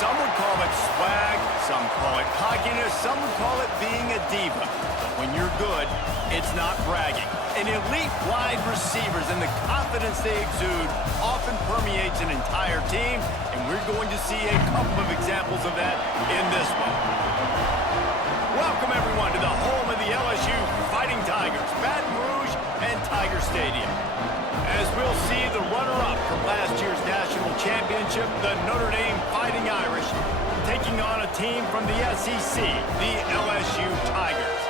Some would call it swag, some call it cockiness, some would call it being a diva. But when you're good, it's not bragging. And elite wide receivers and the confidence they exude often permeates an entire team, and we're going to see a couple of examples of that in this one. Welcome, everyone, to the home of the LSU Fighting Tigers, Baton Rouge and Tiger Stadium. As we'll see the runner-up from last year's national championship, the Notre Dame Fighting Irish, taking on a team from the SEC, the LSU Tigers.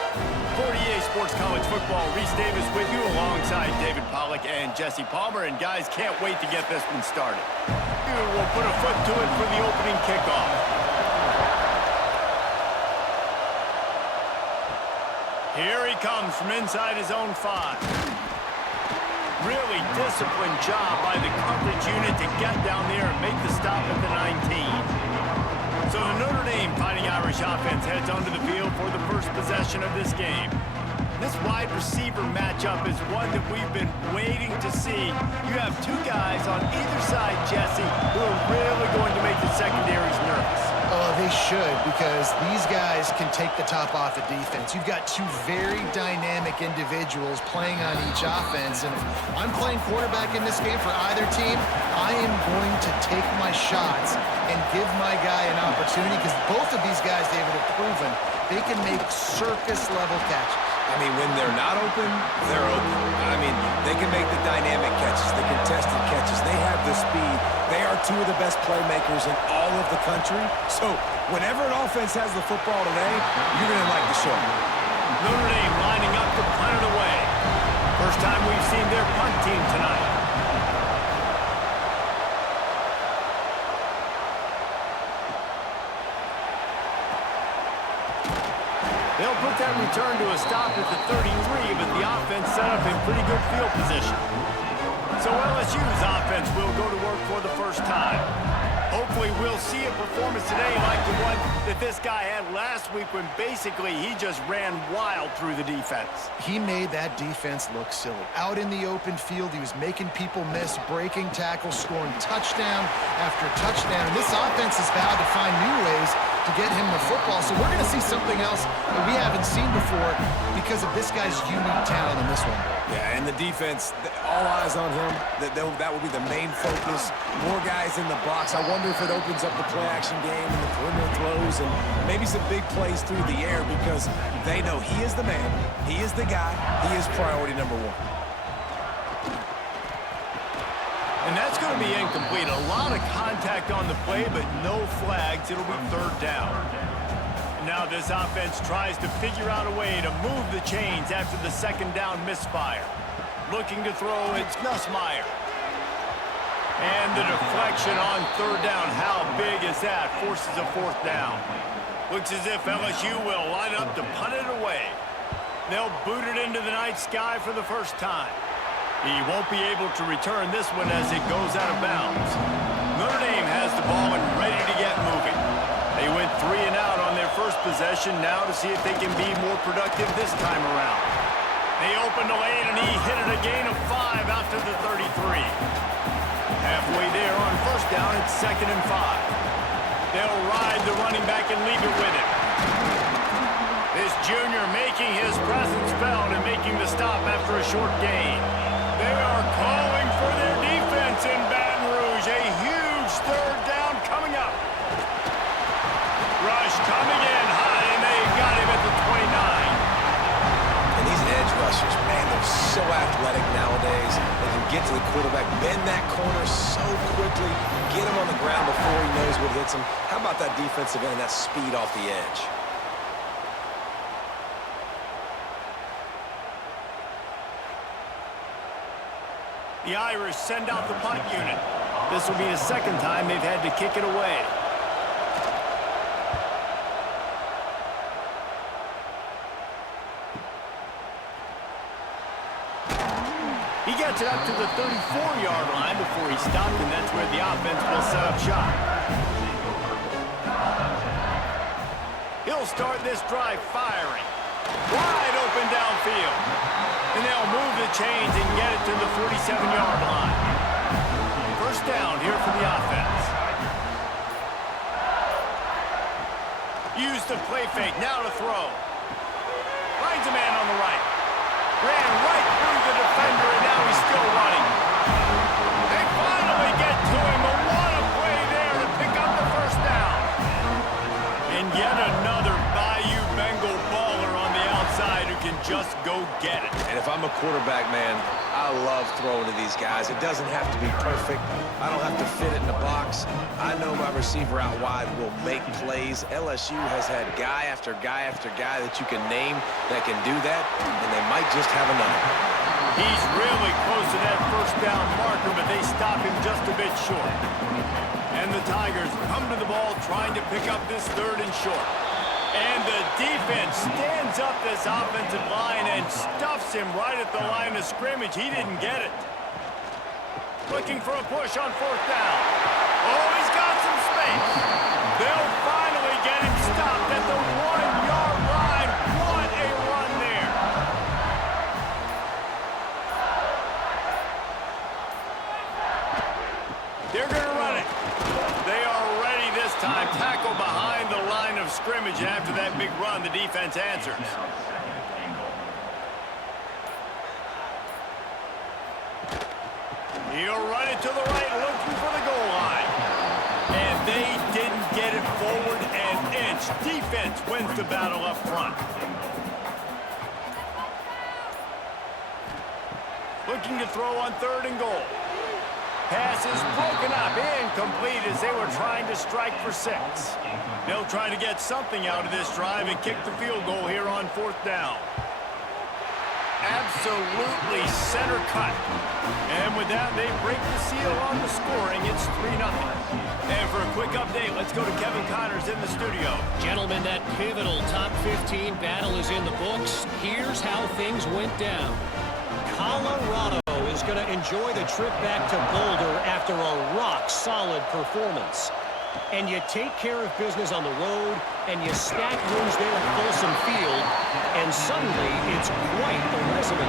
48 Sports College Football, Reese Davis with you alongside David Pollack and Jesse Palmer. And guys, can't wait to get this one started. We'll put a foot to it for the opening kickoff. Here he comes from inside his own 5. Really disciplined job by the coverage unit to get down there and make the stop at the 19. So the Notre Dame Fighting Irish offense heads onto the field for the first possession of this game. This wide receiver matchup is one that we've been waiting to see. You have two guys on either side, Jesse, who are really going to make the secondaries nervous. Oh, they should, because these guys can take the top off the defense. You've got two very dynamic individuals playing on each offense, and if I'm playing quarterback in this game for either team, I am going to take my shots and give my guy an opportunity, because both of these guys, David, have proven they can make circus-level catches. I mean, when they're not open, they're open. I mean, they can make the dynamic catches, the contested catches. They have the speed. They are two of the best playmakers in all of the country. So whenever an offense has the football today, you're going to like the show. Notre Dame lining up to punt it away. First time we've seen their punt team tonight. They'll put that return to a stop at the 33, but the offense set up in pretty good field position. So LSU's offense will go to work for the first time. Hopefully we'll see a performance today like the one that this guy had last week when basically he just ran wild through the defense. He made that defense look silly. Out in the open field, he was making people miss, breaking tackles, scoring touchdown after touchdown. And this offense has vowed to find new ways to get him the football. So we're going to see something else that we haven't seen before because of this guy's unique talent in this one. Yeah, and the defense, all eyes on him. That will be the main focus. More guys in the box. I wonder if it opens up the play-action game and the perimeter throws and maybe some big plays through the air, because they know he is the man. He is the guy. He is priority number 1. And that's going to be incomplete. A lot of contact on the play, but no flags. It'll be third down. Now this offense tries to figure out a way to move the chains after the second down misfire. Looking to throw, it's Nussmeier. And the deflection on third down. How big is that? Forces a fourth down. Looks as if LSU will line up to punt it away. They'll boot it into the night sky for the first time. He won't be able to return this one as it goes out of bounds. Notre Dame has the ball and ready to get moving. They went 3 and out on their first possession, now to see if they can be more productive this time around. They opened the lane and he hit it a gain of 5 out to the 33. Halfway there on first down, it's 2nd and 5. They'll ride the running back and leave it with him. This junior making his presence felt and making the stop after a short gain. They are calling for their defense in Baton Rouge. A huge third down coming up. Rush coming in high, and they got him at the 29. And these edge rushers, man, they're so athletic nowadays. They can get to the quarterback, bend that corner so quickly, get him on the ground before he knows what hits him. How about that defensive end, that speed off the edge? The Irish send out the punt unit. This will be the second time they've had to kick it away. He gets it up to the 34-yard line before he stopped, and that's where the offense will set up shop. He'll start this drive firing. Wide open downfield. And they'll move the chains and get it to the 47-yard line. First down here for the offense. Use the play fake. Now to throw. Finds a man on the right. Ran right through the defender, and now he's still running. They finally get to him, but what a play there to pick up the first down. And yet another Bayou Bengal baller on the outside who can just go get it. And if I'm a quarterback, man, I love throwing to these guys. It doesn't have to be perfect. I don't have to fit it in the box. I know my receiver out wide will make plays. LSU has had guy after guy after guy that you can name that can do that, and they might just have another. He's really close to that first down marker, but they stop him just a bit short. And the Tigers come to the ball trying to pick up this third and short. And the defense stands up this offensive line and stuffs him right at the line of scrimmage. He didn't get it. Looking for a push on fourth down. Oh, he's got some space. They'll finally get him stopped at the 1-yard line. What a run there. They're going to run it. They are ready this time. Tackle behind the line of scrimmage, and after that big run, the defense answers. He'll run it to the right, looking for the goal line. And they didn't get it forward an inch. Defense wins the battle up front. Looking to throw on third and goal. Pass is broken up, incomplete as they were trying to strike for 6. They'll try to get something out of this drive and kick the field goal here on fourth down. Absolutely center cut. And with that, they break the seal on the scoring. It's 3-0. And for a quick update, let's go to Kevin Connors in the studio. Gentlemen, that pivotal top 15 battle is in the books. Here's how things went down. Colorado is going to enjoy the trip back to Boulder after a rock-solid performance. And you take care of business on the road, and you stack rooms there at Folsom Field, and suddenly it's quite the resume.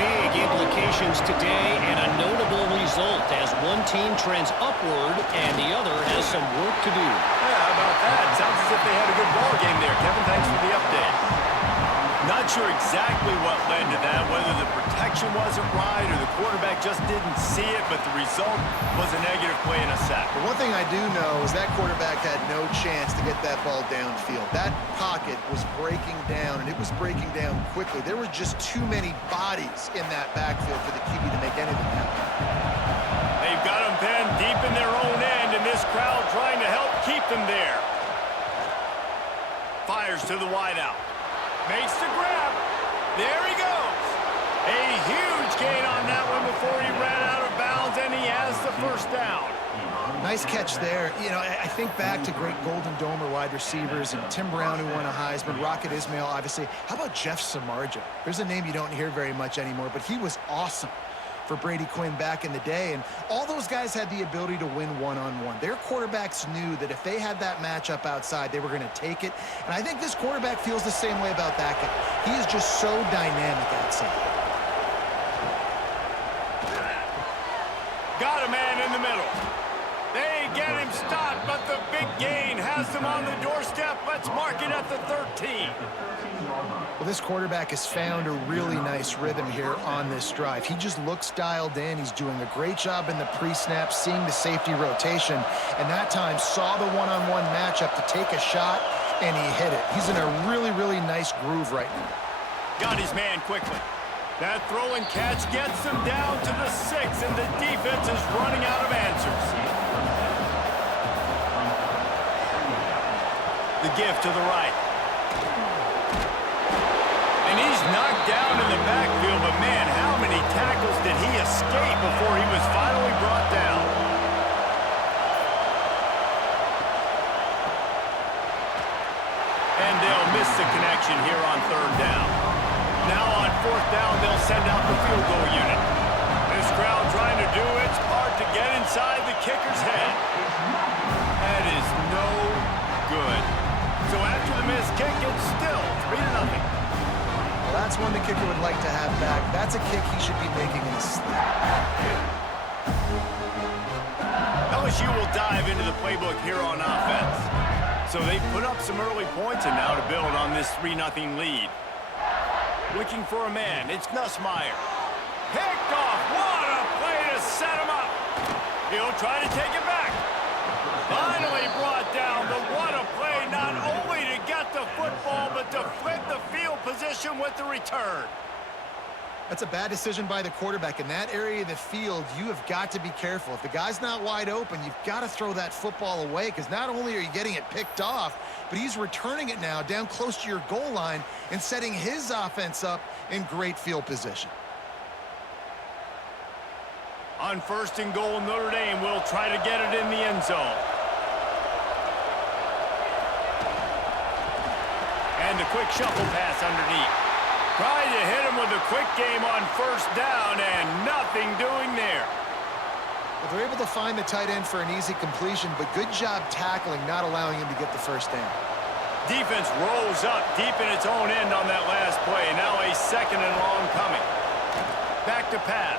Big implications today and a notable result as one team trends upward and the other has some work to do. Yeah, how about that? Sounds as if they had a good ball game there. Kevin, thanks for the update. Not sure exactly what led to that, whether the protection wasn't right or the quarterback just didn't see it, but the result was a negative play and a sack. But one thing I do know is that quarterback had no chance to get that ball downfield. That pocket was breaking down, and it was breaking down quickly. There were just too many bodies in that backfield for the QB to make anything happen. They've got them pinned deep in their own end, and this crowd trying to help keep them there. Fires to the wideout. Makes the grab. There he goes. A huge gain on that one before he ran out of bounds, and he has the first down. Nice catch there. You know, I think back to great Golden Domer wide receivers and Tim Brown, who won a Heisman, Rocket Ismail, obviously. How about Jeff Samardzija? There's a name you don't hear very much anymore, but he was awesome for Brady Quinn back in the day, and all those guys had the ability to win one-on-one. Their quarterbacks knew that if they had that matchup outside, they were going to take it, and I think this quarterback feels the same way about that guy. He is just so dynamic outside. Got a man in the middle. They get him stopped, but the big gain has them on the doorstep. Let's mark it at the 13. Well, this quarterback has found a really nice rhythm here on this drive. He just looks dialed in. He's doing a great job in the pre-snap, seeing the safety rotation, and that time saw the one-on-one matchup to take a shot, and he hit it. He's in a really, really nice groove right now. Got his man quickly. That throw and catch gets them down to the 6, and the defense is running out of answers. The give to the right. And he's knocked down in the backfield, but man, how many tackles did he escape before he was finally brought down? And they'll miss the connection here on third down. Now on fourth down, they'll send out the field goal unit. This crowd trying to do its part to get inside the kicker's head. That is no good. So after the missed kick, it's still 3-0. Well, that's one the kicker would like to have back. That's a kick he should be making in his sleep. LSU will dive into the playbook here on offense. So they put up some early points and now to build on this 3-0 lead. Looking for a man. It's Nussmeier. Picked off. What a play to set him up. He'll try to take it back. Finally brought down. But what a play, not only to get the football, but to flip the field position with the return. That's a bad decision by the quarterback. In that area of the field, you have got to be careful. If the guy's not wide open, you've got to throw that football away, because not only are you getting it picked off, but he's returning it now down close to your goal line and setting his offense up in great field position. On 1st and goal, Notre Dame will try to get it in the end zone. And a quick shuffle pass underneath. Trying to hit him with a quick game on 1st down, and nothing doing there. Well, they're able to find the tight end for an easy completion, but good job tackling, not allowing him to get the 1st down. Defense rolls up deep in its own end on that last play. Now a 2nd and long coming. Back to pass.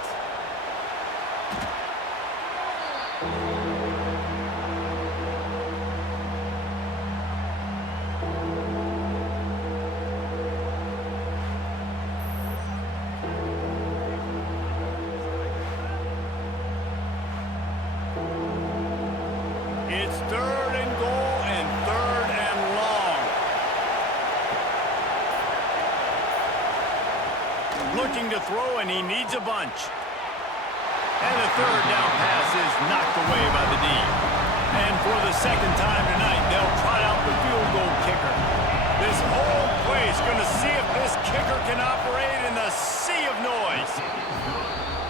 It's 3rd and goal and 3rd and long. Looking to throw, and he needs a bunch. And the 3rd down pass is knocked away by the D. And for the 2nd time tonight, they'll trot out the field goal kicker. This whole play is going to see if this kicker can operate in the sea of noise.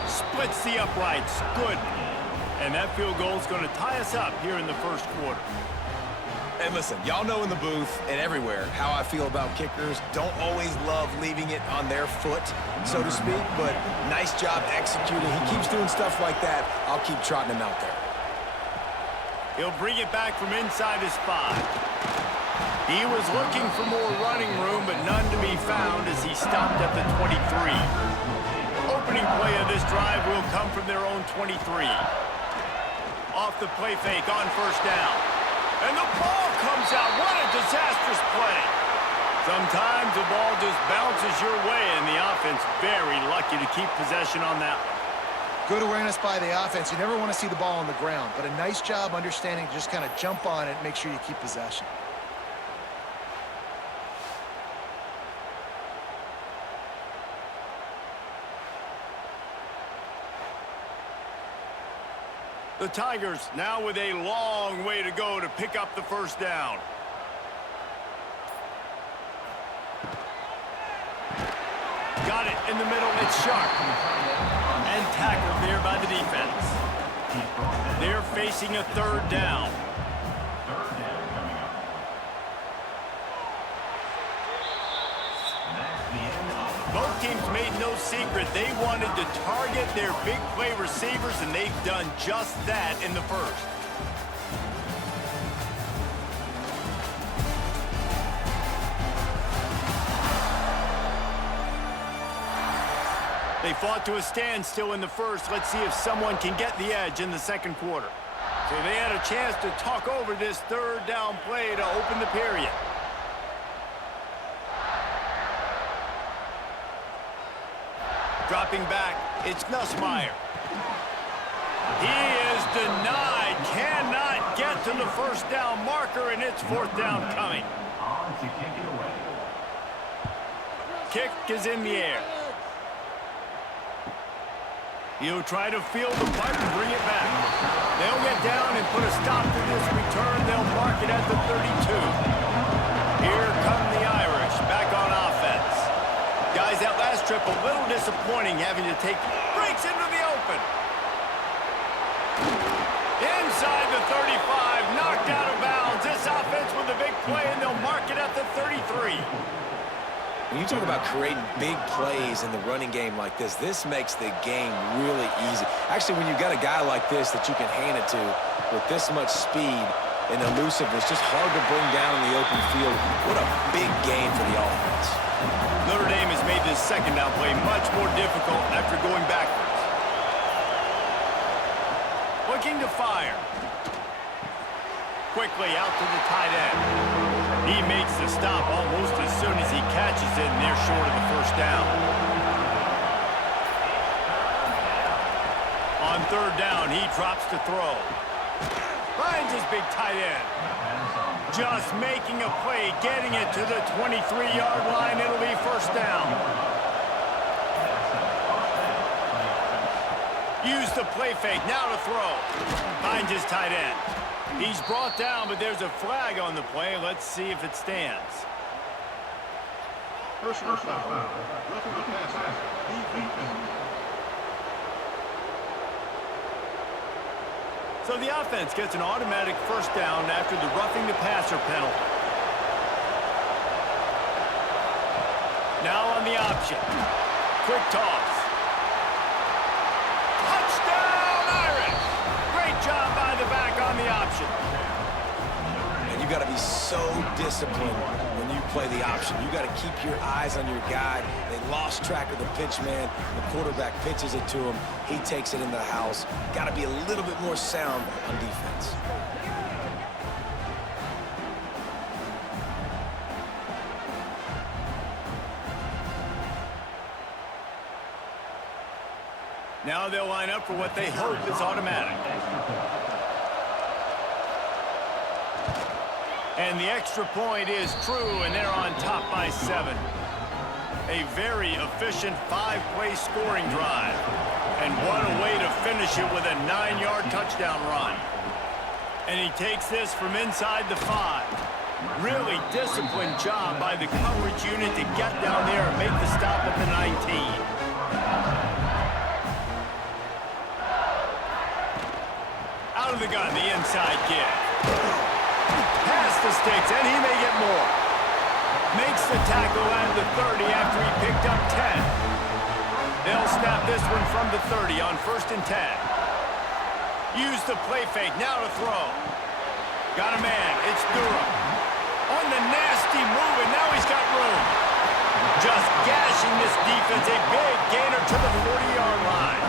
Splits the uprights. Good. And that field goal is going to tie us up here in the 1st quarter. And listen, y'all know in the booth and everywhere how I feel about kickers. Don't always love leaving it on their foot, so to speak, but nice job executing. He keeps doing stuff like that. I'll keep trotting him out there. He'll bring it back from inside his 5. He was looking for more running room, but none to be found as he stopped at the 23. Opening play of this drive will come from their own 23. Off the play fake on 1st down. And the ball comes out. What a disastrous play. Sometimes the ball just bounces your way, and the offense very lucky to keep possession on that one. Good awareness by the offense. You never want to see the ball on the ground, but a nice job understanding to just kind of jump on it and make sure you keep possession. The Tigers now with a long way to go to pick up the 1st down. Got it in the middle. It's sharp. And tackled there by the defense. They're facing a 3rd down. Both teams made no secret they wanted to target their big play receivers, and they've done just that in the 1st. They fought to a standstill in the 1st. Let's see if someone can get the edge in the 2nd quarter. So they had a chance to talk over this 3rd down play to open the period. Dropping back, it's Nussmeier. He is denied, cannot get to the 1st down marker, and it's 4th down coming. Kick is in the air. He'll try to field the punt and bring it back. They'll get down and put a stop to this return. They'll mark it at the 32. Here come the Irish back on offense. Guys, that last trip a little disappointing, having to take breaks into the open. Inside the 35, knocked out of bounds. This offense with a big play, and they'll mark it at the 33. When you talk about creating big plays in the running game like this makes the game really easy. Actually, when you've got a guy like this that you can hand it to with this much speed and elusiveness, just hard to bring down in the open field. What a big game for the offense. Notre Dame has made this 2nd down play much more difficult after going backwards. Looking to fire. quickly out to the tight end. He makes the stop almost as soon as he catches it, and they're short of the first down. On third down, he drops to throw. Finds his big tight end. Just making a play, getting it to the 23-yard line. It'll be first down. Use the play fake, now to throw. Finds his tight end. He's brought down, but there's a flag on the play. Let's see if it stands. Personal foul. So the offense gets an automatic first down after the roughing the passer penalty. Now on the option. Quick toss. Touchdown, Irish! Great job by the back on the option. And you got to be so disciplined when you play the option. You got to keep your eyes on your guy. They lost track of the pitch, man. The quarterback pitches it to him. He takes it into the house. Got to be a little bit more sound on defense. Now they'll line up for what they hope is automatic. And the extra point is true, and they're on top by 7. A very efficient 5-play scoring drive. And what a way to finish it with a 9-yard touchdown run. And he takes this from inside the 5. Really disciplined job by the coverage unit to get down there and make the stop at the 19. Out of the gun, the inside give. Past the sticks, and he may get more. Makes the tackle at the 30 after he picked up 10. They'll snap this one from the 30 on 1st and 10. Use the play fake, now to throw. Got a man, it's Durham. On the nasty move, and now he's got room. Just gashing this defense, a big gainer to the 40-yard line.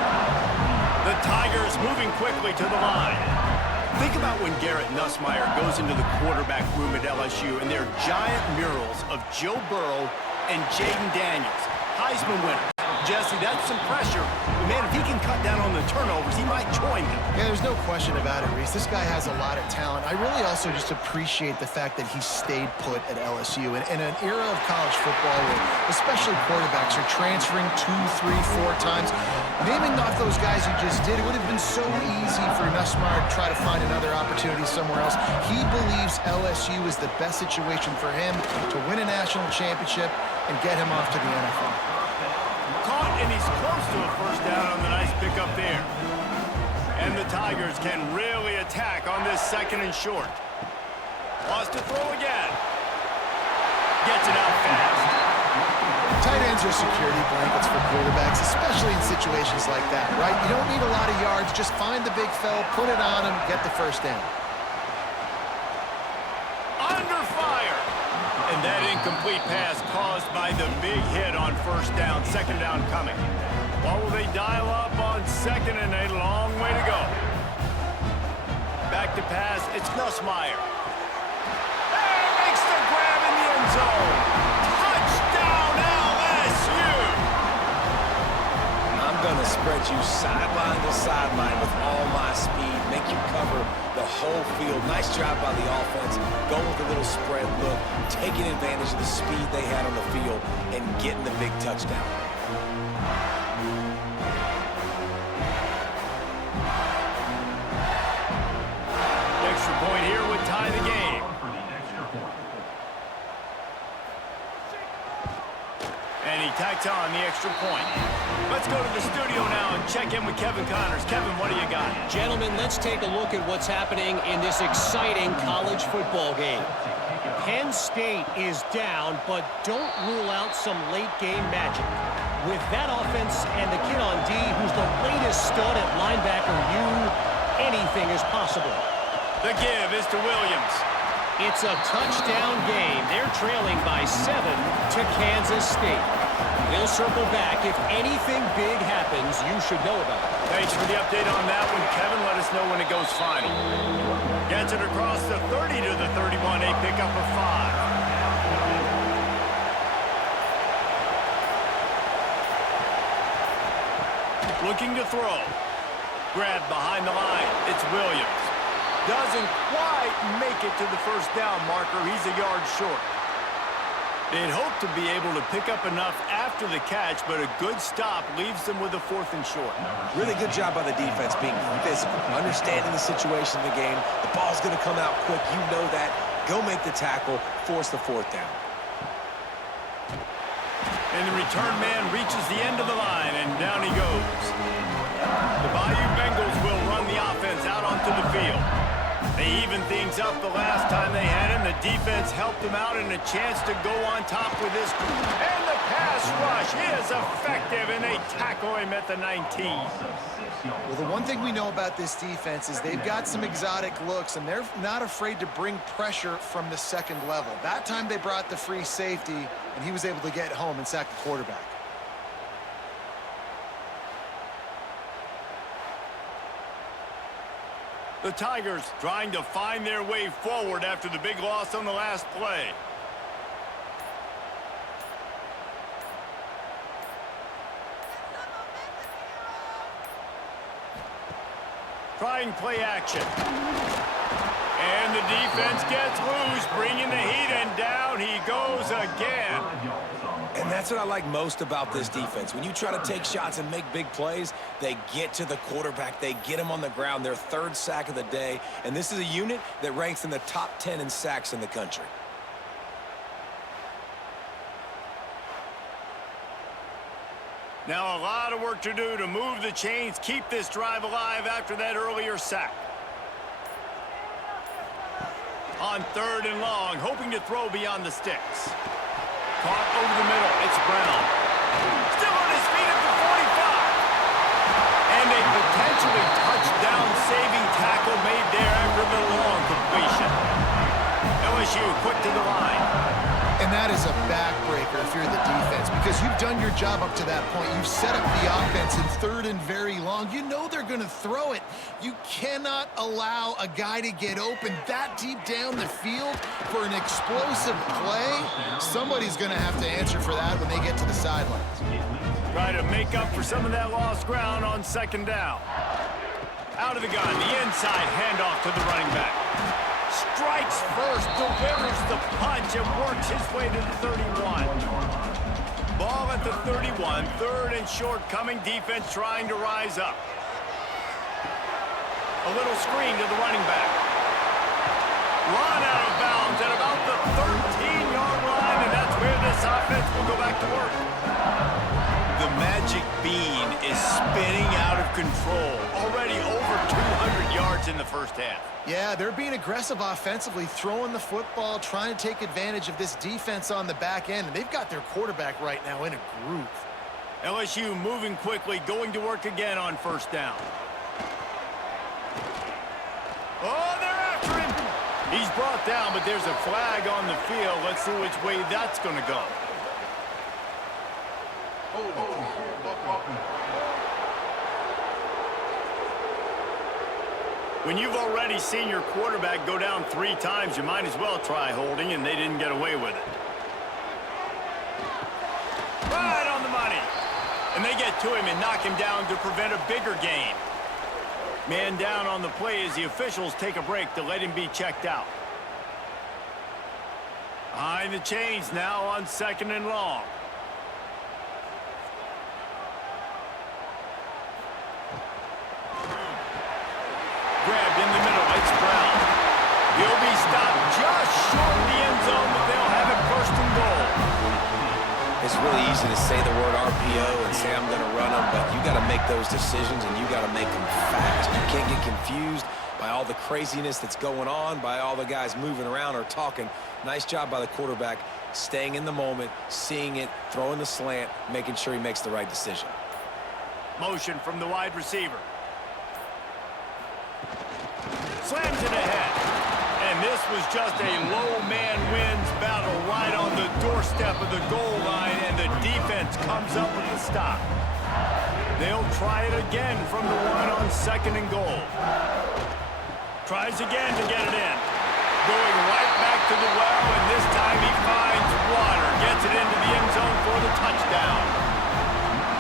The Tigers moving quickly to the line. Think about when Garrett Nussmeier goes into the quarterback room at LSU and there are giant murals of Joe Burrow and Jaden Daniels, Heisman winners. Jesse, that's some pressure. But man, if he can cut down on the turnovers, he might join them. Yeah, there's no question about it, Reese. This guy has a lot of talent. I really also just appreciate the fact that he stayed put at LSU. And in an era of college football where especially quarterbacks are transferring 2, 3, 4 times, naming off those guys you just did, it would have been so easy for Nussmeier to try to find another opportunity somewhere else. He believes LSU is the best situation for him to win a national championship and get him off to the NFL. Caught, and he's close to a first down on the nice pickup there. And the Tigers can really attack on this 2nd and short. Wants to throw again. Gets it out fast. Tight ends are security blankets for quarterbacks, especially in situations like that, right? You don't need a lot of yards. Just find the big fella, put it on him, get the first down. Under fire. And that incomplete pass caused by the big hit on 1st down. 2nd down coming. What will they dial up on 2nd and a long way to go? Back to pass. It's Nussmeier. And makes the grab in the end zone. Touchdown LSU. I'm going to spread you sideline to sideline with all my speed, make you cover the whole field. Nice job by the offense, going with a little spread look, taking advantage of the speed they had on the field and getting the big touchdown. The extra point here would tie the game. And he tacks on the extra point. Let's go to the studio now and check in with Kevin Connors. Kevin, what do you got? Gentlemen, let's take a look at what's happening in this exciting college football game. Penn State is down, but don't rule out some late-game magic. With that offense and the kid on D, who's the latest stud at linebacker U, anything is possible. The give is to Williams. It's a touchdown game. They're trailing by 7 to Kansas State. We'll circle back. If anything big happens, you should know about it. Thanks for the update on that one, Kevin. Let us know when it goes final. Gets it across the 30 to the 31. A pickup of 5. Looking to throw. Grabbed behind the line. It's Williams. Doesn't quite make it to the first down marker. He's a yard short. They'd hope to be able to pick up enough after the catch, but a good stop leaves them with a 4th and short. Really good job by the defense being physical, understanding the situation of the game. The ball's going to come out quick. You know that. Go make the tackle, force the 4th down. And the return man reaches the end of the line, and down he goes. The Bayou Bengals will run the offense out onto the field. They evened things up the last time they had him. The defense helped them out and a chance to go on top with this. And the pass rush is effective, and they tackle him at the 19. Well, the one thing we know about this defense is they've got some exotic looks, and they're not afraid to bring pressure from the second level. That time they brought the free safety, and he was able to get home and sack the quarterback. The Tigers trying to find their way forward after the big loss on the last play. Trying play action. And the defense gets loose, bringing the heat, and down he goes again. And that's what I like most about this defense. When you try to take shots and make big plays, they get to the quarterback. They get him on the ground. Their 3rd sack of the day. And this is a unit that ranks in the top 10 in sacks in the country. Now a lot of work to do to move the chains, keep this drive alive after that earlier sack. On 3rd and long, hoping to throw beyond the sticks. Caught over the middle. It's Brown. Still on his feet at the 45. And a potentially touchdown-saving tackle made there after the long completion. LSU quick to the line. And that is a backbreaker if you're the defense, because you've done your job up to that point. You've set up the offense in 3rd and very long. You know they're going to throw it. You cannot allow a guy to get open that deep down the field for an explosive play. Somebody's going to have to answer for that when they get to the sidelines. Try to make up for some of that lost ground on 2nd down. Out of the gun, the inside handoff to the running back. Strikes first, delivers the punch, and works his way to the 31. Ball at the 31, 3rd and short coming. Defense trying to rise up. A little screen to the running back. Run out of bounds at about the 13-yard line, and that's where this offense will go back to work. The magic bean is spinning out of control. Already over 200 yards in the first half. Yeah, they're being aggressive offensively, throwing the football, trying to take advantage of this defense on the back end, and they've got their quarterback right now in a groove. LSU moving quickly, going to work again on 1st down. Oh, they're after him. He's brought down, but there's a flag on the field. Let's see which way that's going to go. When you've already seen your quarterback go down 3 times, you might as well try holding, and they didn't get away with it. Right on the money. And they get to him and knock him down to prevent a bigger gain. Man down on the play as the officials take a break to let him be checked out. Behind the chains now on 2nd and long. Grabbed in the middle. It's Brown. He'll be stopped just short of the end zone, but they'll have it 1st and goal. It's really easy to say the word RPO and say I'm going to run them, but you got to make those decisions, and you got to make them fast. You can't get confused by all the craziness that's going on, by all the guys moving around or talking. Nice job by the quarterback, staying in the moment, seeing it, throwing the slant, making sure he makes the right decision. Motion from the wide receiver. Slams it ahead. And And this was just a low man wins battle right on the doorstep of the goal line, and the defense comes up with the stop. They'll try it again from the one on 2nd and goal. Tries again to get it in. Going right back to the well, and this time he finds water. Gets it into the end zone for the touchdown.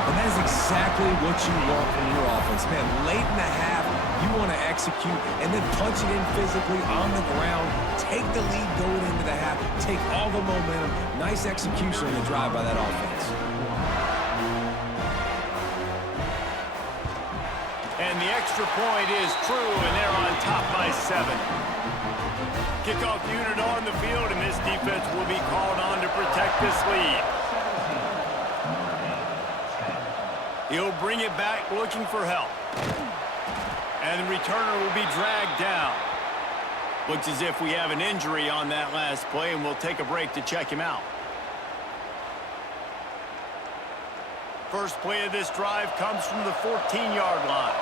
And that is exactly what you want from your offense. Man, late in the half, you want to execute and then punch it in physically on the ground. Take the lead going into the half. Take all the momentum. Nice execution on the drive by that offense. And the extra point is true, and they're on top by 7. Kickoff unit on the field, and this defense will be called on to protect this lead. He'll bring it back looking for help. And the returner will be dragged down. Looks as if we have an injury on that last play, and we'll take a break to check him out. First play of this drive comes from the 14-yard line.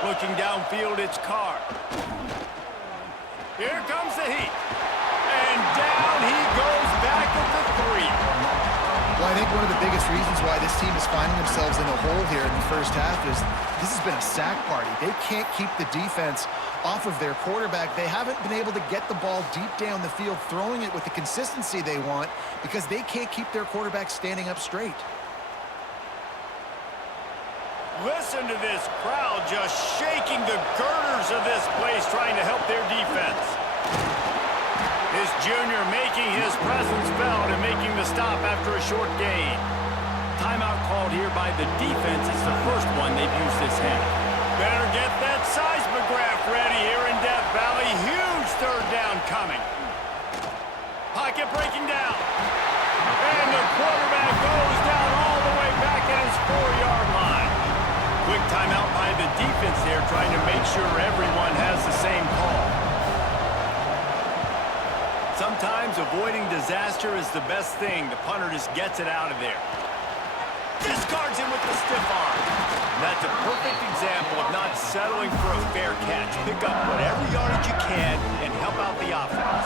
Looking downfield, it's Carr. Here comes the heat. And down he goes back at the 3. Well, I think one of the biggest reasons why this team is finding themselves in a hole here in the first half is this has been a sack party. They can't keep the defense off of their quarterback. They haven't been able to get the ball deep down the field, throwing it with the consistency they want because they can't keep their quarterback standing up straight. Listen to this crowd just shaking the girders of this place, trying to help their defense. This junior making his presence felt and making the stop after a short gain. Timeout called here by the defense. It's the first one they've used this half. Better get that seismograph ready here in Death Valley. Huge 3rd down coming. Pocket breaking down. And the quarterback goes down all the way back at his 4-yard line. Quick timeout by the defense there, trying to make sure everyone has the same call. Sometimes avoiding disaster is the best thing. The punter just gets it out of there. Discards him with the stiff arm. That's a perfect example of not settling for a fair catch. Pick up whatever yardage you can and help out the offense.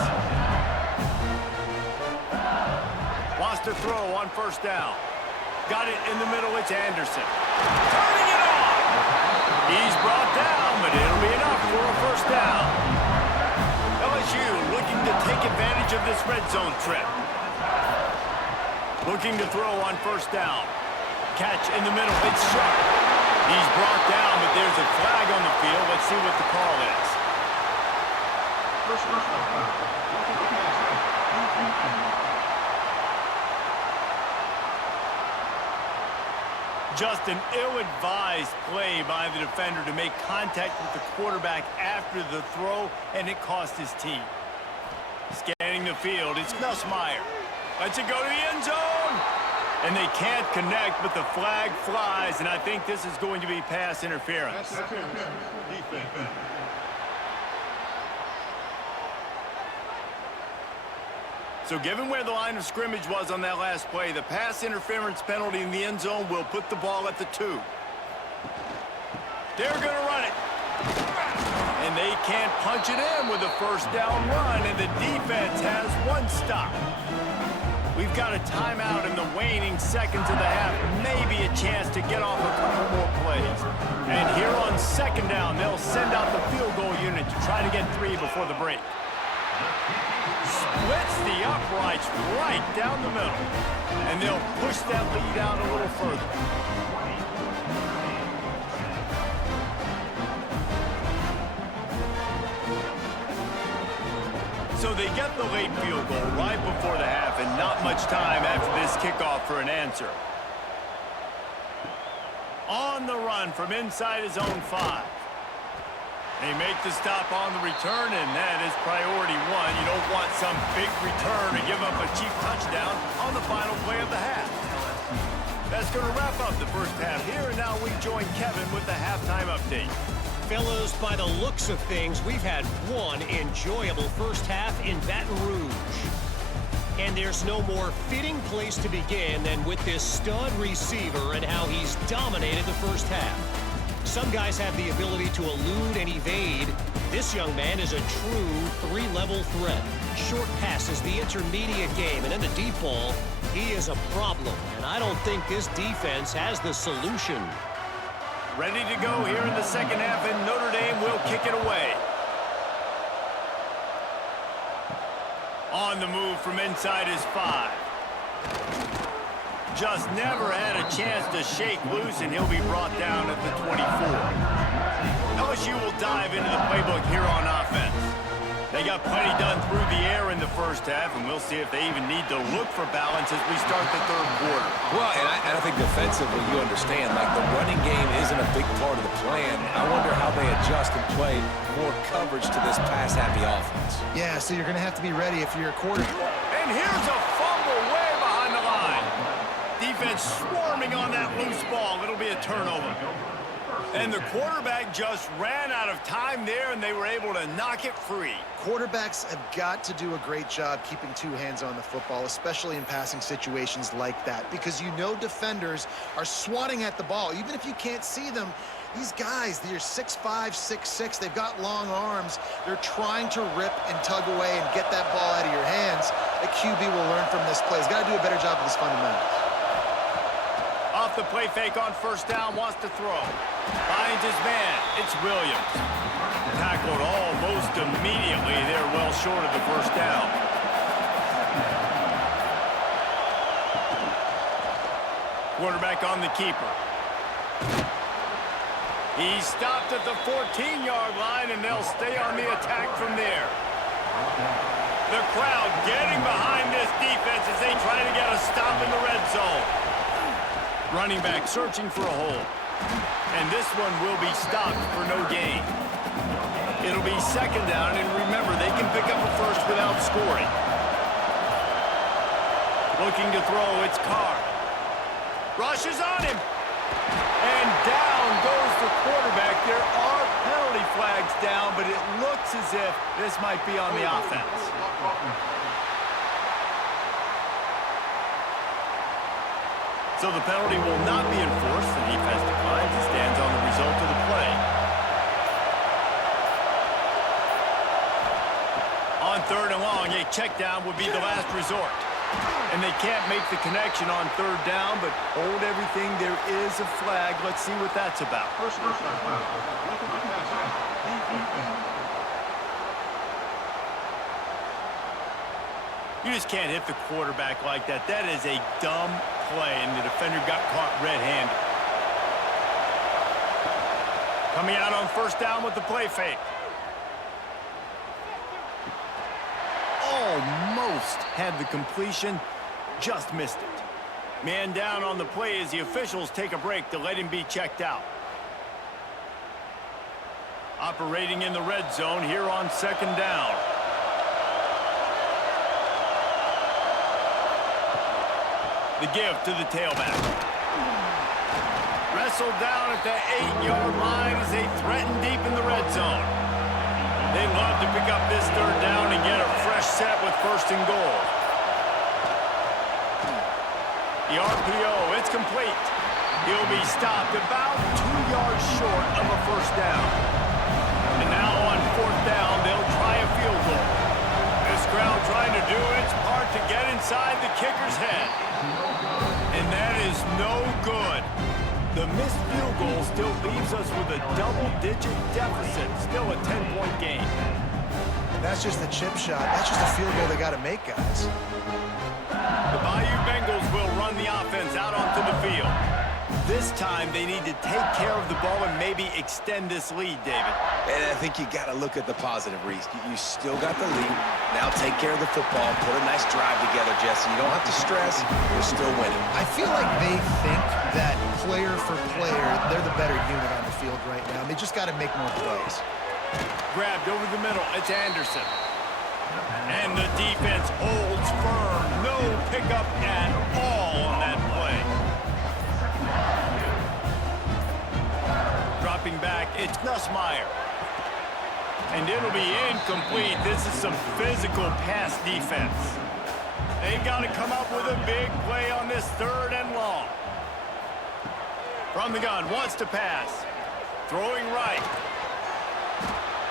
Wants to throw on 1st down. Got it in the middle, it's Anderson. Turning it on! He's brought down, but it'll be enough for a 1st down. LSU looking to take advantage of this red zone trip. Looking to throw on 1st down. Catch in the middle, it's sharp. He's brought down, but there's a flag on the field. Let's see what the call is. Just an ill-advised play by the defender to make contact with the quarterback after the throw, and it cost his team. Scanning the field, it's Nussmeier. Lets it go to the end zone. And they can't connect, but the flag flies, and I think this is going to be pass interference. So given where the line of scrimmage was on that last play, the pass interference penalty in the end zone will put the ball at the 2. They're going to run it. And they can't punch it in with a 1st down run, and the defense has 1 stop. We've got a timeout in the waning seconds of the half. Maybe a chance to get off a couple more plays. And here on 2nd down, they'll send out the field goal unit to try to get 3 before the break. Splits the uprights right down the middle. And they'll push that lead out a little further. So they get the late field goal right before the half, and not much time after this kickoff for an answer. On the run from inside his own 5. They make the stop on the return, and that is priority 1. You don't want some big return to give up a cheap touchdown on the final play of the half. That's going to wrap up the first half here, and now we join Kevin with the halftime update. Fellows, by the looks of things, we've had one enjoyable first half in Baton Rouge. And there's no more fitting place to begin than with this stud receiver and how he's dominated the first half. Some guys have the ability to elude and evade. This young man is a true three-level threat. Short passes, the intermediate game, and then the deep ball. He is a problem, and I don't think this defense has the solution. Ready to go here in the second half, and Notre Dame will kick it away. On the move from inside his 5. Just never had a chance to shake loose, and he'll be brought down at the 24. LSU will dive into the playbook here on offense. They got plenty done through the air in the first half, and we'll see if they even need to look for balance as we start the third quarter. Well, and I think defensively, you understand, like the running game isn't a big part of the plan. I wonder how they adjust and play more coverage to this pass-happy offense. Yeah, so you're going to have to be ready if you're a quarterback. And here's a fumble way behind the line. Defense swarming on that loose ball. It'll be a turnover. And the quarterback just ran out of time there, and they were able to knock it free. Quarterbacks have got to do a great job keeping two hands on the football, especially in passing situations like that, because you know defenders are swatting at the ball. Even if you can't see them, these guys, they're 6'5", 6'6", they've got long arms. They're trying to rip and tug away and get that ball out of your hands. The QB will learn from this play. He's got to do a better job of his fundamentals. Off the play fake on first down, wants to throw. Finds his man. It's Williams. Tackled almost immediately. They're well short of the first down. Quarterback on the keeper. He's stopped at the 14-yard line, and they'll stay on the attack from there. The crowd getting behind this defense as they try to get a stop in the red zone. Running back searching for a hole. And this one will be stopped for no gain. It'll be second down, and remember, they can pick up a first without scoring. Looking to throw, it's Carr. Rushes on him. And down goes the quarterback. There are penalty flags down, but it looks as if this might be on the offense. So the penalty will not be enforced. The defense declines and stands on the result of the play. On third and long, a check down would be the last resort. And they can't make the connection on third down, but hold everything. There is a flag. Let's see what that's about. You just can't hit the quarterback like that. That is a dumb play, and the defender got caught red-handed. Coming out on first down with the play fake. Almost had the completion, just missed it. Man down on the play as the officials take a break to let him be checked out. Operating in the red zone here on second down. The give to the tailback. Wrestled down at the 8-yard line as they threaten deep in the red zone. They love to pick up this third down and get a fresh set with first and goal. The RPO, it's complete. He'll be stopped about 2 yards short of a first down. And now on fourth down, they'll try a field goal. This crowd trying to do its part to get inside the kicker's head. And that is no good. The missed field goal still leaves us with a double-digit deficit. Still a 10-point game. That's just a chip shot. That's just a field goal they got to make, guys. The Bayou Bengals will run the offense out onto the field. This time they need to take care of the ball and maybe extend this lead, David. And I think you got to look at the positive, Reese. You still got the lead. Now take care of the football. Put a nice drive together, Jesse. You don't have to stress. You're still winning. I feel like they think that player for player, they're the better unit on the field right now. They just got to make more plays. Grabbed over the middle. It's Anderson. And the defense holds firm. No pickup at all on that play. Dropping back, it's Nussmeier. And it'll be incomplete. This is some physical pass defense. They've got to come up with a big play on this third and long. From the gun, wants to pass. Throwing right.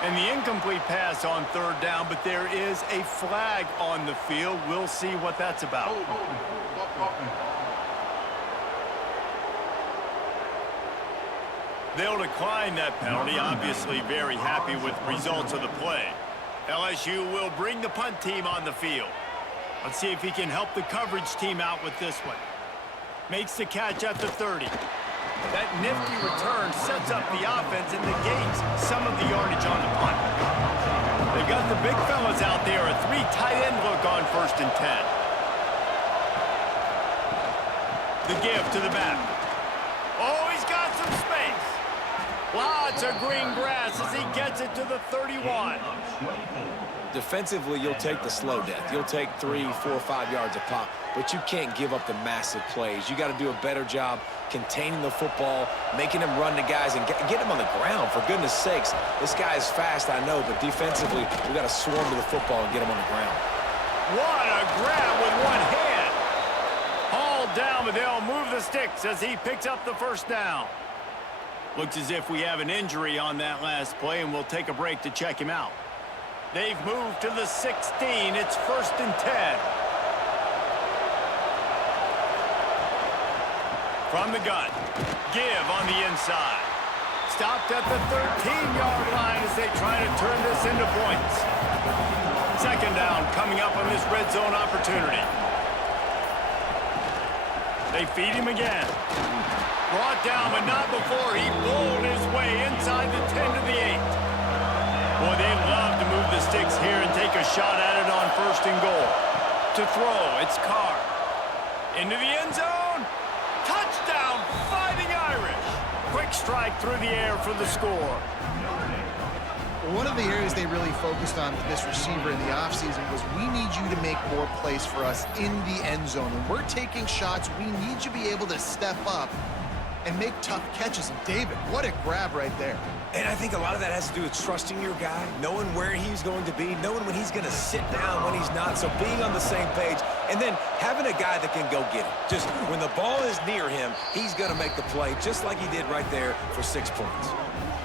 And the incomplete pass on third down, but there is a flag on the field. We'll see what that's about. They'll decline that penalty, obviously very happy with results of the play. LSU will bring the punt team on the field. Let's see if he can help the coverage team out with this one. Makes the catch at the 30. That nifty return sets up the offense and negates some of the yardage on the punt. They've got the big fellas out there, a 3 tight end look on 1st and 10. The give to the back. Oh, he's got some space. Lots of green grass as he gets it to the 31. Defensively, you'll take the slow death. You'll take 3, 4, 5 yards a pop, but you can't give up the massive plays. You got to do a better job containing the football, making him run the guys, and get him on the ground. For goodness sakes, this guy is fast, I know, but defensively, we got to swarm to the football and get him on the ground. What a grab with one hand. Hauled down, but they'll move the sticks as he picks up the first down. Looks as if we have an injury on that last play, and we'll take a break to check him out. They've moved to the 16. It's 1st and 10. From the gun. Give on the inside. Stopped at the 13-yard line as they try to turn this into points. 2nd down coming up on this red zone opportunity. They feed him again. Brought down, but not before he bowled his way inside the 10 to the 8. Boy, they love to move the sticks here and take a shot at it on 1st and goal. To throw, it's Carr. Into the end zone. Touchdown, Fighting Irish. Quick strike through the air for the score. One of the areas they really focused on with this receiver in the offseason was we need you to make more plays for us in the end zone. When we're taking shots, we need you to be able to step up and make tough catches. And David, what a grab right there. And I think a lot of that has to do with trusting your guy, knowing where he's going to be, knowing when he's going to sit down, when he's not. So being on the same page, and then having a guy that can go get it. Just when the ball is near him, he's going to make the play, just like he did right there for 6 points.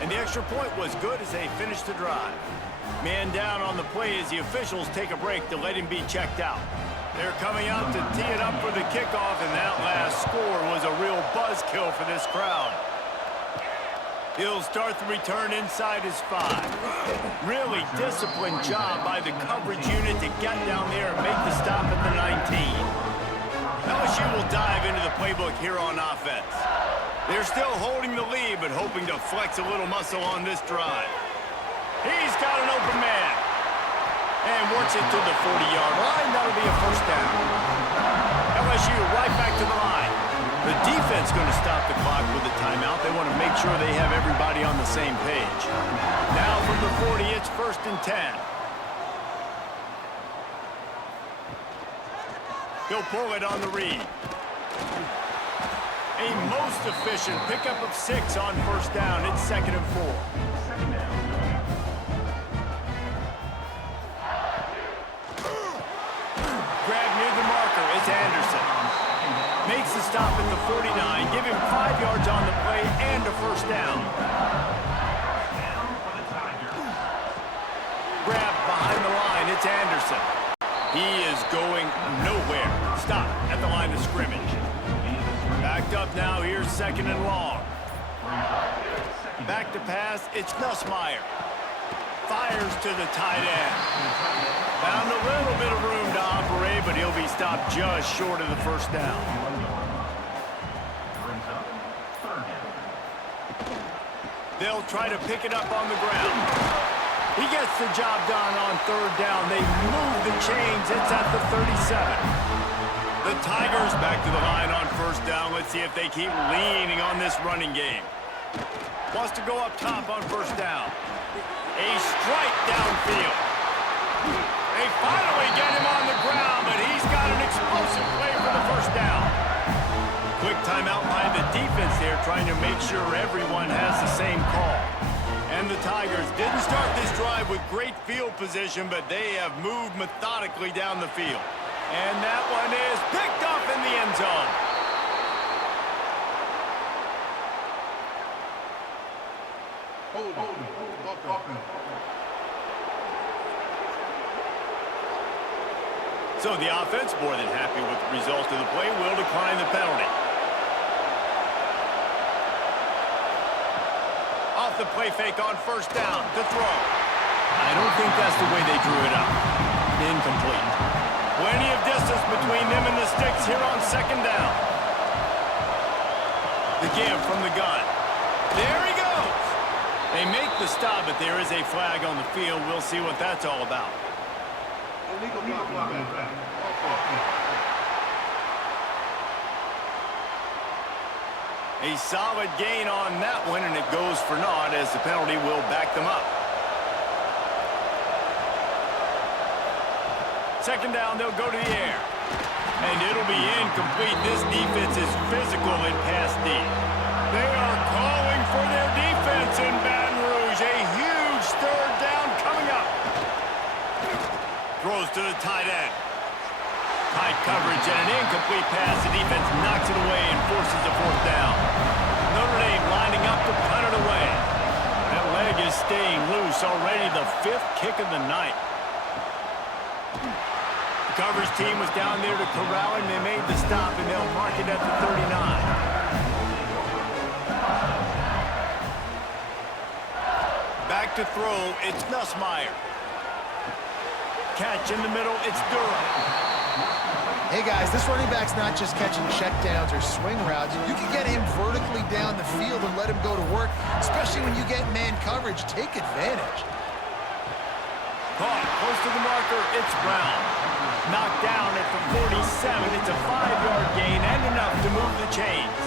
And the extra point was good as they finished the drive. Man down on the play as the officials take a break to let him be checked out. They're coming out to tee it up for the kickoff, and that last score was a real buzzkill for this crowd. He'll start the return inside his 5. Really disciplined job by the coverage unit to get down there and make the stop at the 19. LSU will dive into the playbook here on offense. They're still holding the lead, but hoping to flex a little muscle on this drive. He's got an open man. And works it to the 40-yard line. That'll be a 1st down. LSU right back to the line. The defense going to stop the clock with a timeout. They want to make sure they have everybody on the same page. Now from the 40, it's 1st and 10. He'll pull it on the read. A most efficient pickup of 6 on 1st down. It's 2nd and 4. Grab near the marker. It's Anderson. Makes the stop at the 49. Give him 5 yards on the play and a 1st down. Grab behind the line. It's Anderson. He is going nowhere. Stop at the line of scrimmage. Backed up now. Here's 2nd and long. Back to pass. It's Nussmeier. Fires to the tight end. Found a little bit of room to operate, but he'll be stopped just short of the 1st down. They'll try to pick it up on the ground. He gets the job done on 3rd down. They move the chains. It's at the 37. The Tigers back to the line on 1st down. Let's see if they keep leaning on this running game. Wants to go up top on 1st down. A strike downfield. They finally get him on the ground, but he's got an explosive play for the 1st down. Quick timeout by the defense there, trying to make sure everyone has the same call. And the Tigers didn't start this drive with great field position, but they have moved methodically down the field. And that one is picked up in the end zone. So the offense, more than happy with the result of the play, will decline the penalty. Off the play fake on first down to throw. I don't think that's the way they drew it up. Incomplete. Plenty of distance between them and the sticks here on second down. The give from the gun. There he goes. They make the stop, but there is a flag on the field. We'll see what that's all about. A solid gain on that one, and it goes for naught as the penalty will back them up. Second down, they'll go to the air. And it'll be incomplete. This defense is physical in pass D. They are calling for their defense in Baton Rouge. A huge third down coming up. Throws to the tight end. Tight coverage and an incomplete pass. The defense knocks it away and forces a fourth down. Notre Dame lining up to punt it away. That leg is staying loose. Already the 5th kick of the night. The coverage team was down there to corral him. They made the stop, and they'll mark it at the 39. Back to throw. It's Nussmeier. Catch in the middle. It's Durham. Hey, guys, this running back's not just catching checkdowns or swing routes. You can get him vertically down the field and let him go to work, especially when you get man coverage. Take advantage. Caught close to the marker. It's Brown. Knocked down at the 47. It's a 5-yard gain and enough to move the chains.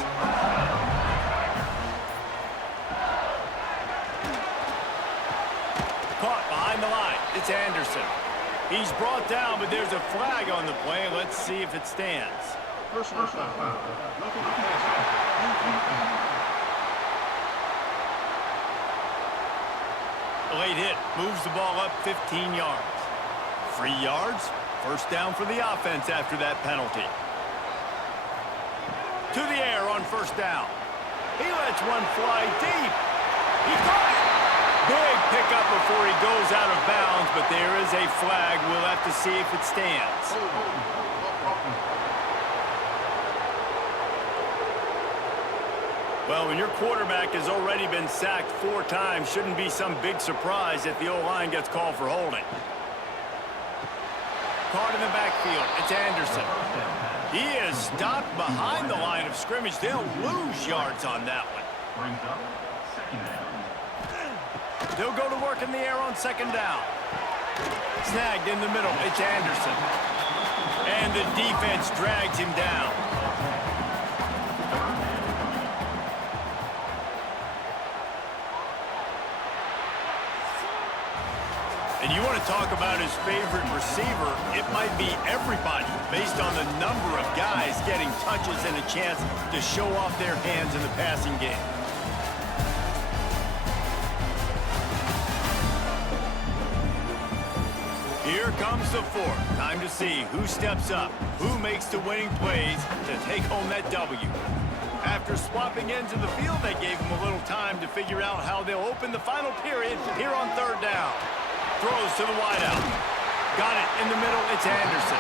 Caught behind the line. It's Anderson. He's brought down, but there's a flag on the play. Let's see if it stands. A late hit moves the ball up 15 yards. 3 yards. First down for the offense after that penalty. To the air on first down. He lets one fly deep. He caught it. Big pickup before he goes out of bounds, but there is a flag. We'll have to see if it stands. Well, when your quarterback has already been sacked 4 times, shouldn't be some big surprise if the O-line gets called for holding. Caught in the backfield. It's Anderson. He is stopped behind the line of scrimmage. They'll lose yards on that one. They'll go to work in the air on second down. Snagged in the middle. It's Anderson. And the defense drags him down. And you want to talk about his favorite receiver, it might be everybody based on the number of guys getting touches and a chance to show off their hands in the passing game. Here comes the 4th. Time to see who steps up, who makes the winning plays to take home that W. After swapping ends of the field, they gave him a little time to figure out how they'll open the final period here on third down. Throws to the wideout. Got it in the middle. It's Anderson.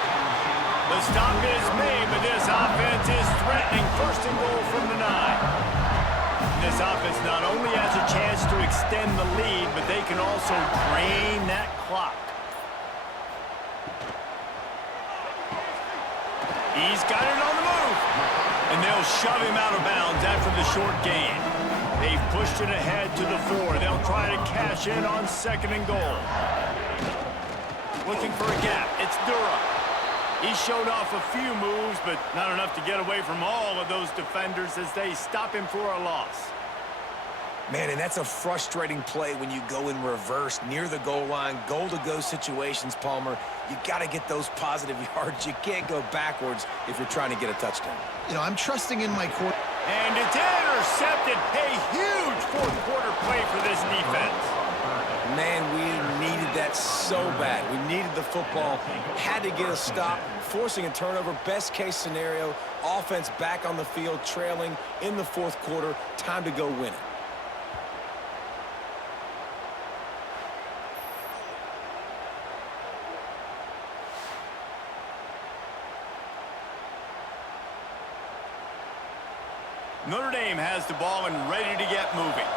The stop is made, but this offense is threatening. First and goal from the 9. This offense not only has a chance to extend the lead, but they can also drain that clock. He's got it on the move. And they'll shove him out of bounds after the short gain. They've pushed it ahead to the 4. They'll try to cash in on second and goal. Looking for a gap. It's Durham. He showed off a few moves, but not enough to get away from all of those defenders as they stop him for a loss. Man, and that's a frustrating play when you go in reverse near the goal line, goal-to-go situations, Palmer. You got to get those positive yards. You can't go backwards if you're trying to get a touchdown. You know, I'm trusting in my quarterback. And it's intercepted. A huge fourth-quarter play for this defense. Man, we needed that so bad. We needed the football, had to get a stop, forcing a turnover. Best case scenario, offense back on the field, trailing in the 4th quarter. Time to go win it. Notre Dame has the ball and ready to get moving.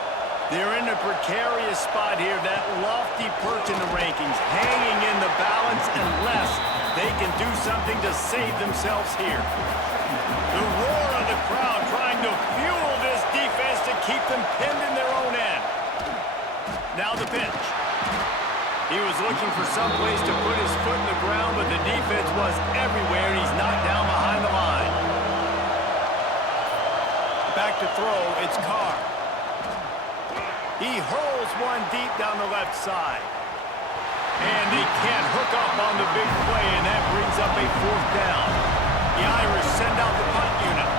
They're in a precarious spot here, that lofty perch in the rankings, hanging in the balance unless they can do something to save themselves here. The roar of the crowd trying to fuel this defense to keep them pinned in their own end. Now the pitch. He was looking for some place to put his foot in the ground, but the defense was everywhere, and he's knocked down behind the line. Back to throw, it's Carr. He hurls one deep down the left side. And they can't hook up on the big play, and that brings up a 4th down. The Irish send out the punt unit.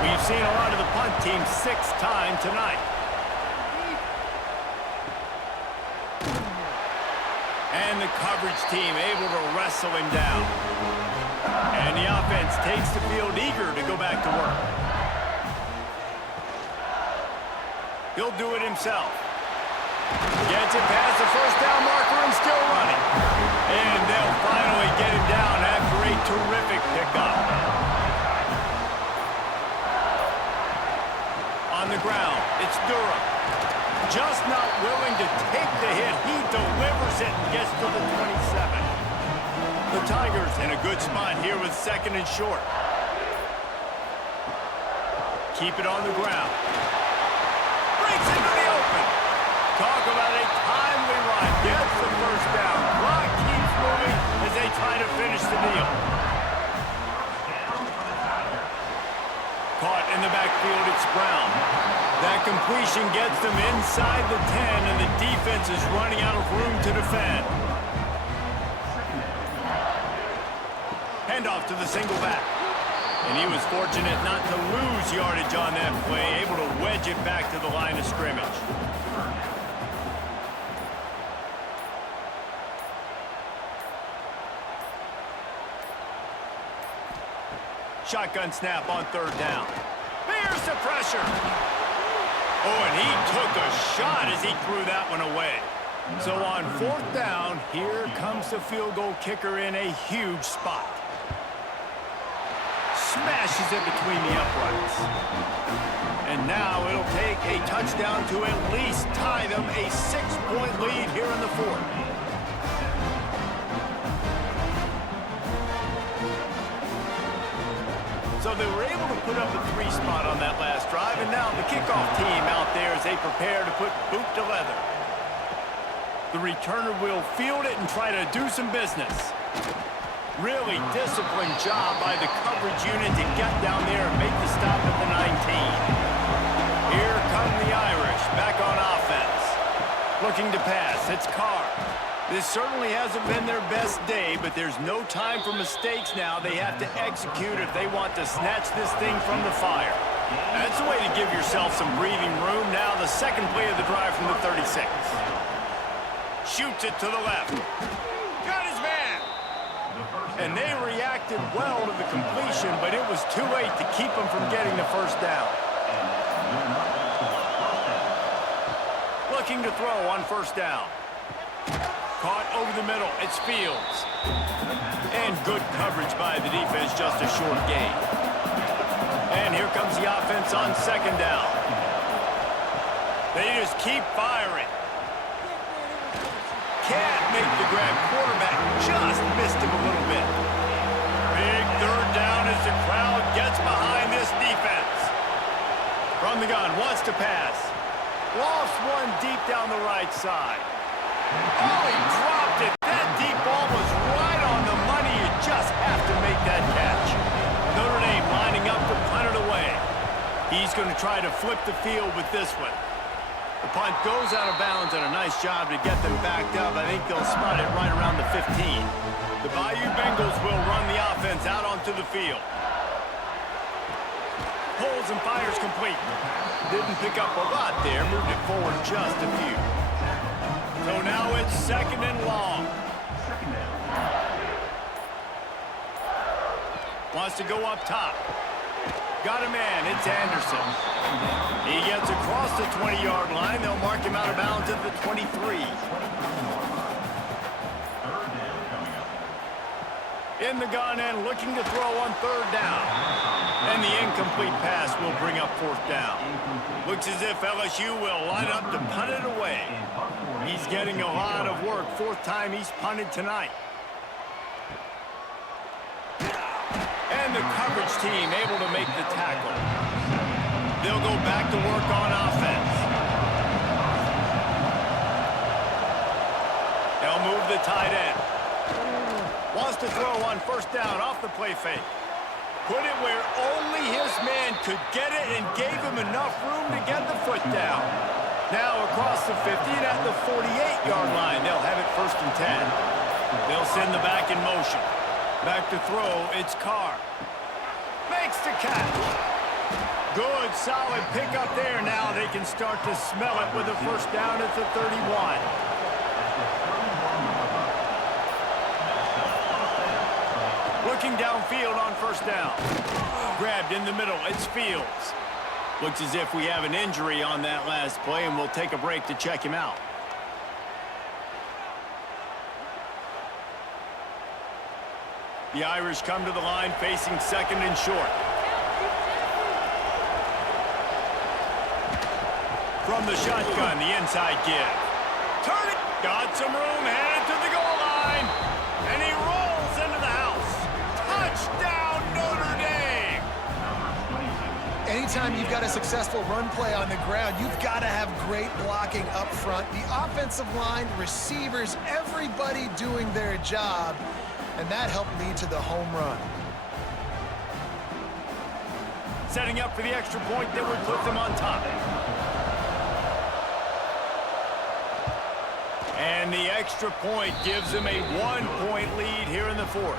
We've seen a lot of the punt team 6 times tonight. And the coverage team able to wrestle him down. And the offense takes the field eager to go back to work. He'll do it himself. Gets it past the 1st down marker and still running. And they'll finally get him down after a terrific pickup. On the ground, it's Durham. Just not willing to take the hit. He delivers it and gets to the 27. The Tigers in a good spot here with 2nd and short. Keep it on the ground. Breaks into the open. Talk about a timely run. Gets the 1st down. Clock keeps moving as they try to finish the deal. Caught in the backfield, it's Brown. That completion gets them inside the 10, and the defense is running out of room to defend. Handoff to the single back. And he was fortunate not to lose yardage on that play, able to wedge it back to the line of scrimmage. Shotgun snap on 3rd down. There's the pressure. Oh, and he took a shot as he threw that one away. So on 4th down, here comes the field goal kicker in a huge spot. Smashes it between the uprights. And now it'll take a touchdown to at least tie them a 6-point lead here in the 4th. So they were able to put up a 3 spot on that last drive, and now the kickoff team out there as they prepare to put boot to leather. The returner will field it and try to do some business. Really disciplined job by the coverage unit to get down there and make the stop at the 19. Here come the Irish back on offense. Looking to pass, it's Carr. This certainly hasn't been their best day, but there's no time for mistakes now. They have to execute if they want to snatch this thing from the fire. That's the way to give yourself some breathing room. Now the 2nd play of the drive from the 36. Shoots it to the left. Got his man. And they reacted well to the completion, but it was too late to keep them from getting the 1st down. Looking to throw on 1st down. Caught over the middle, it's Fields. And good coverage by the defense, just a short gain. And here comes the offense on 2nd down. They just keep firing. Can't make the grab. Quarterback just missed him a little bit. Big 3rd down as the crowd gets behind this defense. From the gun, wants to pass. Lost one deep down the right side. Oh, he dropped it. That deep ball was right on the money. You just have to make that catch. Notre Dame lining up to punt it away. He's going to try to flip the field with this one. The punt goes out of bounds, and a nice job to get them backed up. I think they'll spot it right around the 15. The Bayou Bengals will run the offense out onto the field. Pulls and fires complete. Didn't pick up a lot there. Moved it forward just a few. So now it's 2nd and long. Wants to go up top. Got a man, it's Anderson. He gets across the 20-yard line. They'll mark him out of bounds at the 23. In the gun and looking to throw on 3rd down. And the incomplete pass will bring up 4th down. Looks as if LSU will line up to punt it away. He's getting a lot of work. 4th time he's punted tonight. And the coverage team able to make the tackle. They'll go back to work on offense. They'll move the tight end. Wants to throw on 1st down off the play fake. Put it where only his man could get it and gave him enough room to get the foot down. Now across the 50 and at the 48-yard line, they'll have it 1st and 10. They'll send the back in motion. Back to throw, it's Carr. Makes the catch. Good, solid pickup there. Now they can start to smell it with a 1st down at the 31. Looking downfield on 1st down. Grabbed in the middle, it's Fields. Looks as if we have an injury on that last play, and we'll take a break to check him out. The Irish come to the line facing 2nd and short. From the shotgun, the inside give. Turn it. Got some room, headed to the goal line. And he rolls into the house. Touchdown, Notre Dame. Anytime you've got a successful run play on the ground, you've got to have great blocking up front. The offensive line, receivers, everybody doing their job. And that helped lead to the home run. Setting up for the extra point that would put them on top. And the extra point gives them a 1-point lead here in the 4th.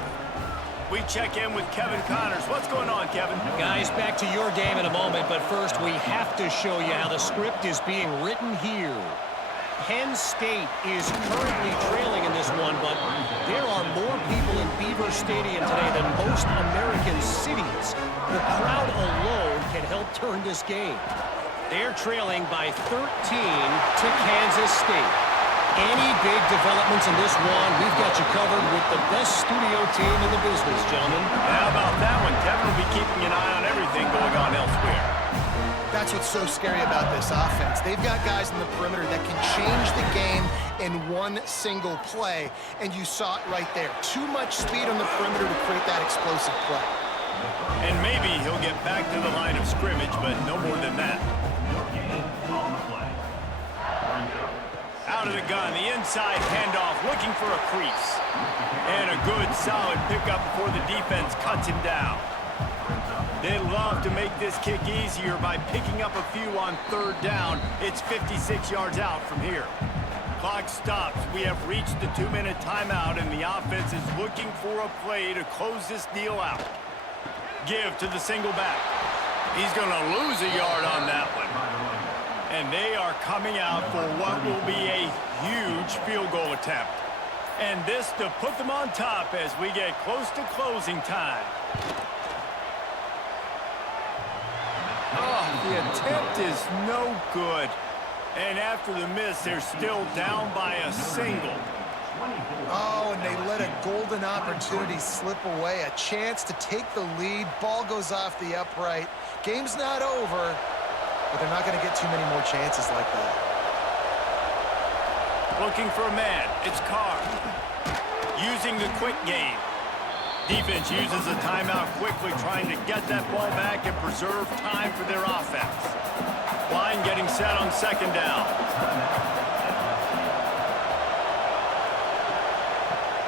We check in with Kevin Connors. What's going on, Kevin? Guys, back to your game in a moment, but first we have to show you how the script is being written here. Penn State is currently trailing in this one, but there are more people in Beaver Stadium today than most American cities. The crowd alone can help turn this game. They're trailing by 13 to Kansas State. Any big developments in this one, we've got you covered with the best studio team in the business, gentlemen. And how about that one? Kevin will be keeping an eye on everything going on elsewhere. That's what's so scary about this offense. They've got guys in the perimeter that can change the game in one single play, and you saw it right there. Too much speed on the perimeter to create that explosive play. And maybe he'll get back to the line of scrimmage, but no more than that. Out of the gun, the inside handoff, looking for a crease. And a good, solid pickup before the defense cuts him down. They love to make this kick easier by picking up a few on 3rd down. It's 56 yards out from here. Clock stops. We have reached the 2-minute timeout, and the offense is looking for a play to close this deal out. Give to the single back. He's going to lose a yard on that one. And they are coming out for what will be a huge field goal attempt. And this to put them on top as we get close to closing time. Oh, the attempt is no good. And after the miss, they're still down by a single. Oh, and they let a golden opportunity slip away. A chance to take the lead. Ball goes off the upright. Game's not over, but they're not going to get too many more chances like that. Looking for a man. It's Carr. Using the quick game. Defense uses a timeout quickly, trying to get that ball back and preserve time for their offense. Line getting set on 2nd down.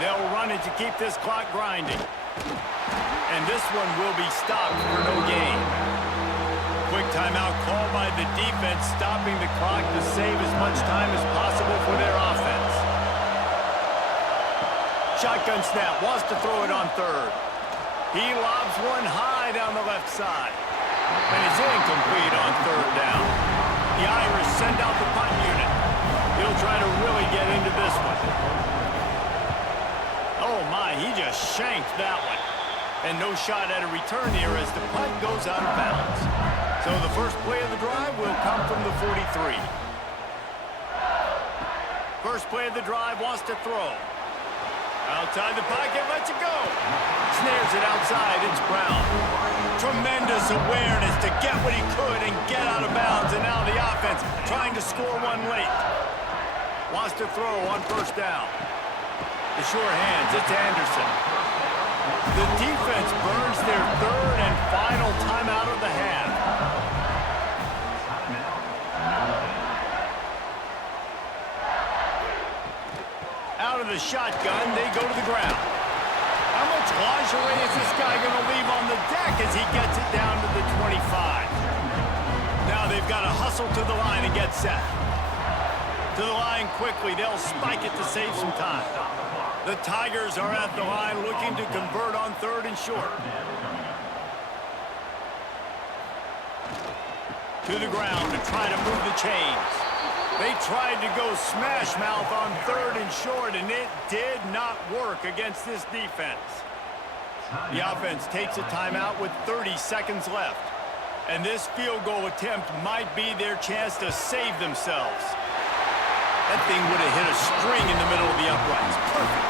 They'll run it to keep this clock grinding. And this one will be stopped for no gain. Quick timeout called by the defense, stopping the clock to save as much time as possible for their offense. Shotgun snap, wants to throw it on 3rd. He lobs one high down the left side. And it's incomplete on 3rd down. The Irish send out the punt unit. He'll try to really get into this one. Oh my, he just shanked that one. And no shot at a return here as the punt goes out of bounds. So the first play of the drive will come from the 43. First play of the drive, wants to throw. Outside the pocket, lets it go. Snares it outside, it's Brown. Tremendous awareness to get what he could and get out of bounds, and now the offense trying to score one late. Wants to throw on first down. The sure hands, it's Anderson. The defense burns their third and final timeout of the half. Out of the shotgun, they go to the ground. How much lingerie is this guy going to leave on the deck as he gets it down to the 25? Now they've got to hustle to the line and get set. To the line quickly. They'll spike it to save some time. The Tigers are at the line looking to convert on third and short. To the ground to try to move the chains. They tried to go smash mouth on third and short, and it did not work against this defense. The offense takes a timeout with 30 seconds left. And this field goal attempt might be their chance to save themselves. That thing would have hit a string in the middle of the uprights. Perfect.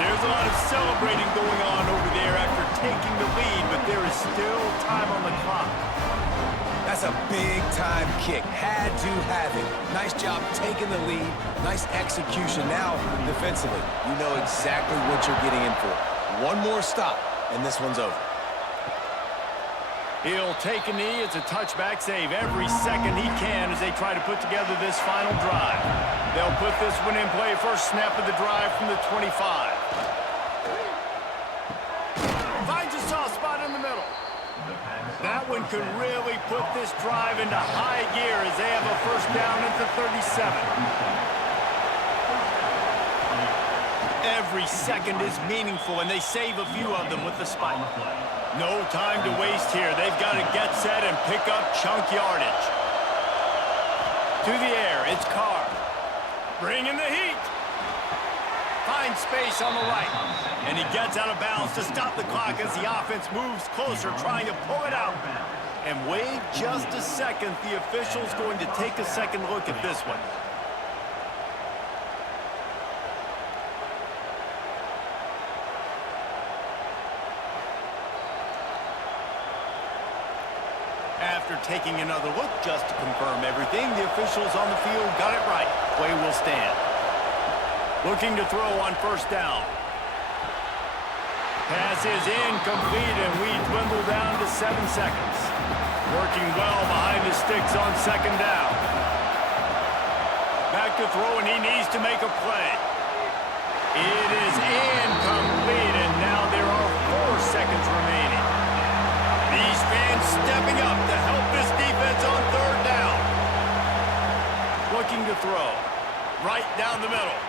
There's a lot of celebrating going on over there after taking the lead, but there is still time on the clock. That's a big-time kick. Had to have it. Nice job taking the lead. Nice execution. Now, defensively, you know exactly what you're getting in for. One more stop, and this one's over. He'll take a knee. It's a touchback save every second he can as they try to put together this final drive. They'll put this one in play first snap of the drive from the 25. Finds a soft spot in the middle. That one could really put this drive into high gear as they have a first down at the 37. Every second is meaningful, and they save a few of them with the spike. No time to waste here. They've got to get set and pick up chunk yardage. To the air, it's Carr. Bringing the heat. Finds space on the right. And he gets out of bounds to stop the clock as the offense moves closer, trying to pull it out. And wait just a second. The official's going to take a second look at this one. After taking another look just to confirm everything, the officials on the field got it right. Play will stand. Looking to throw on first down. Pass is incomplete, and we dwindle down to 7 seconds. Working well behind the sticks on second down. Back to throw, and he needs to make a play. It is incomplete, and now there are 4 seconds remaining. These fans stepping up to help this defense on third down. Looking to throw. Right down the middle.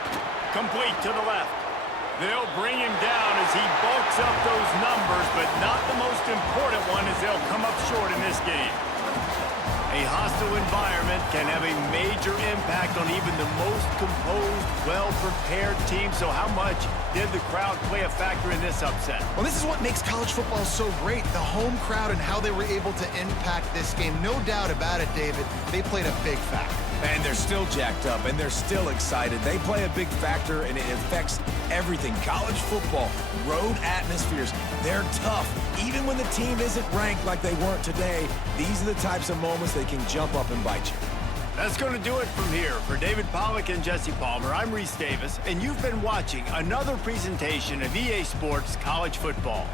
Complete to the left. They'll bring him down as he bulks up those numbers, but not the most important one as they'll come up short in this game. A hostile environment can have a major impact on even the most composed, well-prepared team. So how much did the crowd play a factor in this upset? Well, this is what makes college football so great, the home crowd and how they were able to impact this game. No doubt about it, David. They played a big factor. And they're still jacked up, and they're still excited. They play a big factor, and it affects everything. College football, road atmospheres, they're tough. Even when the team isn't ranked like they weren't today, these are the types of moments they can jump up and bite you. That's going to do it from here. For David Pollack and Jesse Palmer, I'm Reese Davis, and you've been watching another presentation of EA Sports College Football.